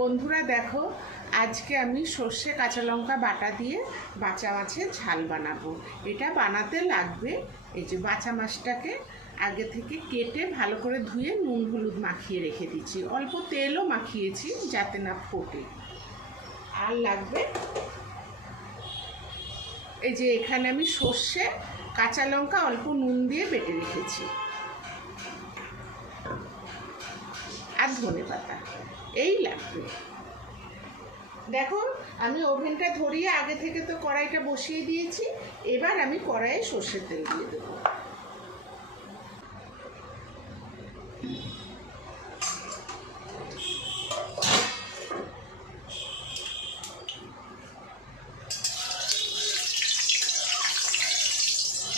বন্ধুরা দেখো, আজকে আমি সর্ষে কাঁচা লঙ্কা বাটা দিয়ে বাঁচা মাছের ঝাল বানাবো। এটা বানাতে লাগবে এই যে বাঁচা মাছটাকে আগে থেকে কেটে ভালো করে ধুয়ে নুন হলুদ মাখিয়ে রেখে দিচ্ছি। অল্প তেলও মাখিয়েছি যাতে না ফোটে। আর লাগবে এই যে এখানে আমি সর্ষে, কাঁচা লঙ্কা অল্প নুন দিয়ে বেটে রেখেছি। আর ধনে পাতা। এই লাগবে। দেখো, আমি ওভেনটা ধরিয়ে আগে থেকে তো কড়াইটা বসিয়ে দিয়েছি, এবার আমি কড়াইয়ে সর্ষের তেল দিয়ে দেবো।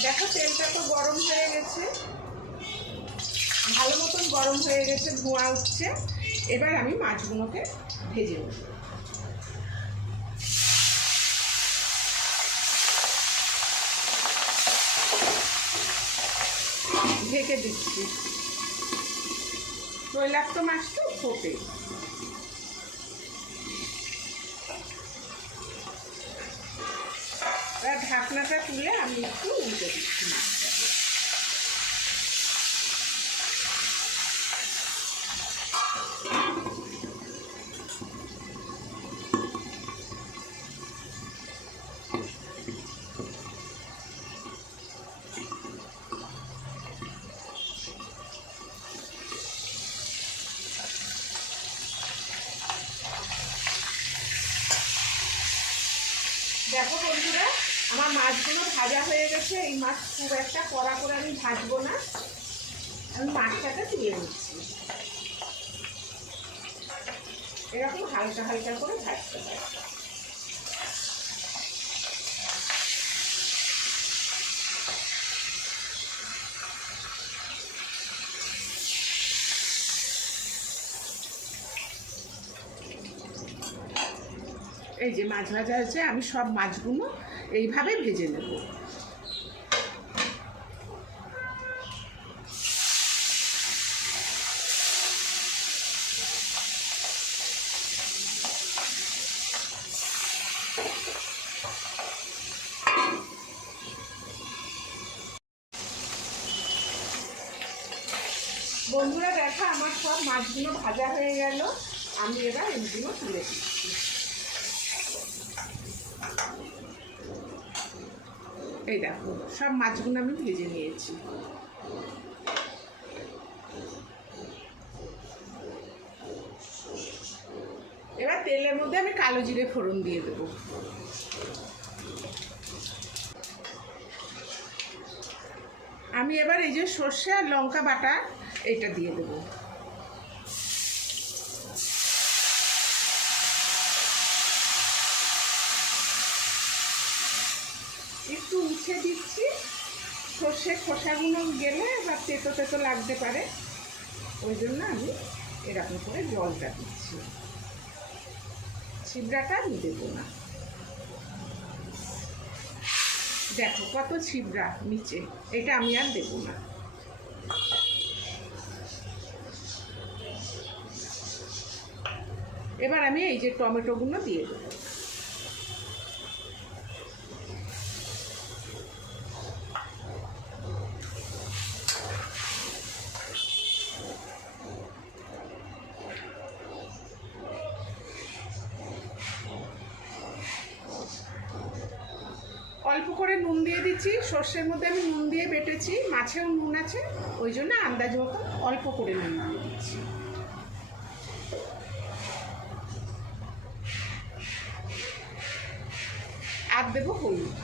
দেখো, তেলটা তো গরম হয়ে গেছে। ভালো মতন গরম হয়ে গেছে, ধোঁয়া উঠছে। এবার আমি মাছগুলোকে ভেজে নেব। ঢেকে দিচ্ছি। তৈলাক্ত মাছ তো ফোটে। ঢাকনাটা তুলে আমি একটু উল্টে দিচ্ছি। দেখো বন্ধুরা, আমার মাছগুলো ভাজা হয়ে গেছে। এই মাছ খুব একটা কড়া করে আমি ভাজবো না। আমি মাছটাকে তুলে নিচ্ছি। এরকম হালকা হালকা করে ভাজতে হয় এই যে মাছ ভাজা হয়েছে আমি সব মাছগুলো এইভাবে ভেজে নেব। বন্ধুরা, দেখা, আমার সব মাছগুলো ভাজা হয়ে গেল। আমি এবার এগুলো তুলে দিচ্ছি। এই দেখো, সব মাছগুলো আমি ভেজে নিয়েছি। এবার তেলের মধ্যে আমি কালো জিরে ফোড়ন দিয়ে দেবো। আমি এবার এই যে সর্ষে আর লঙ্কা বাটা এটা দিয়ে দেবো একটু উঠে দিচ্ছি সর্ষে খোসাগুলো গেলে এবার তেতো তেতো লাগতে পারে। ওই জন্য আমি এরকম করে জলটা দিচ্ছি। ছিবড়াটা আমি দেবো না। দেখো কত ছিবড়া নিচে, এটা আমি আর দেবো না। এবার আমি এই যে টমেটোগুলো দিয়ে দেবো। অল্প করে নুন দিয়ে দিচ্ছি। সর্ষের মধ্যে আমি নুন দিয়ে বেটেছি। মাছেও নুন আছে, ওই জন্য আন্দাজ মতো অল্প করে নুন দিয়ে দিচ্ছি। আর দেবো হলুদ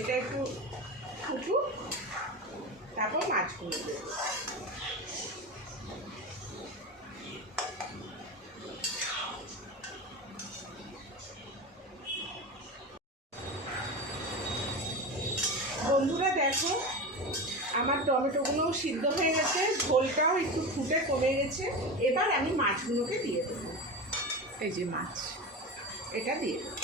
এটা একটু ফুটুক তারপর মাছগুলো দেবো বন্ধুরা দেখো টমেটোগুলোও সিদ্ধ হয়ে গেছে, ঝোলটাও একটু ফুটে কমে গেছে। এবার আমি মাছগুলোকে দিয়ে দেবো। এই যে মাছ, এটা দিয়ে দেবো।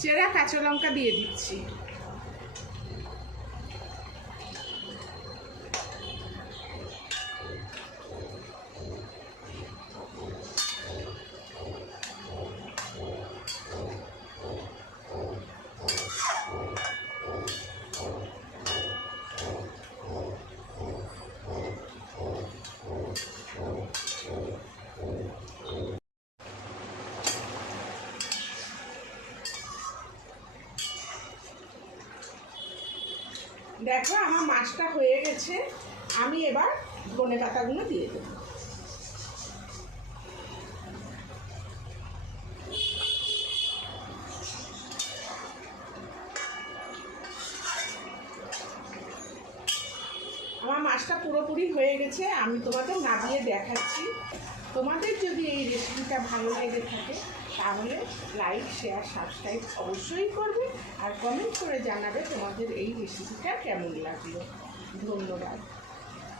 চেরা কাঁচা লঙ্কা দিয়ে দিচ্ছি। দেখো, আমার মাছটা হয়ে গেছে। আমি এবার ধনে পাতাগুলো দিয়ে দেবো। আমার মাছটা পুরোপুরি হয়ে গেছে, আমি তোমাদের নামিয়ে দেখাচ্ছি। তোমাদের যদি এই রেসিপিটা ভালো লেগে থাকে তাহলে লাইক শেয়ার সাবস্ক্রাইব অবশ্যই করবে আর কমেন্ট করে জানাবে তোমাদের এই রেসিপিটা কেমন লাগল। ধন্যবাদ।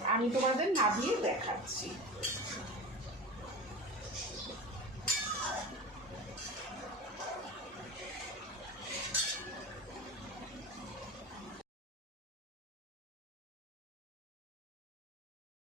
আমি তোমাদের নামিয়ে দেখাচ্ছি।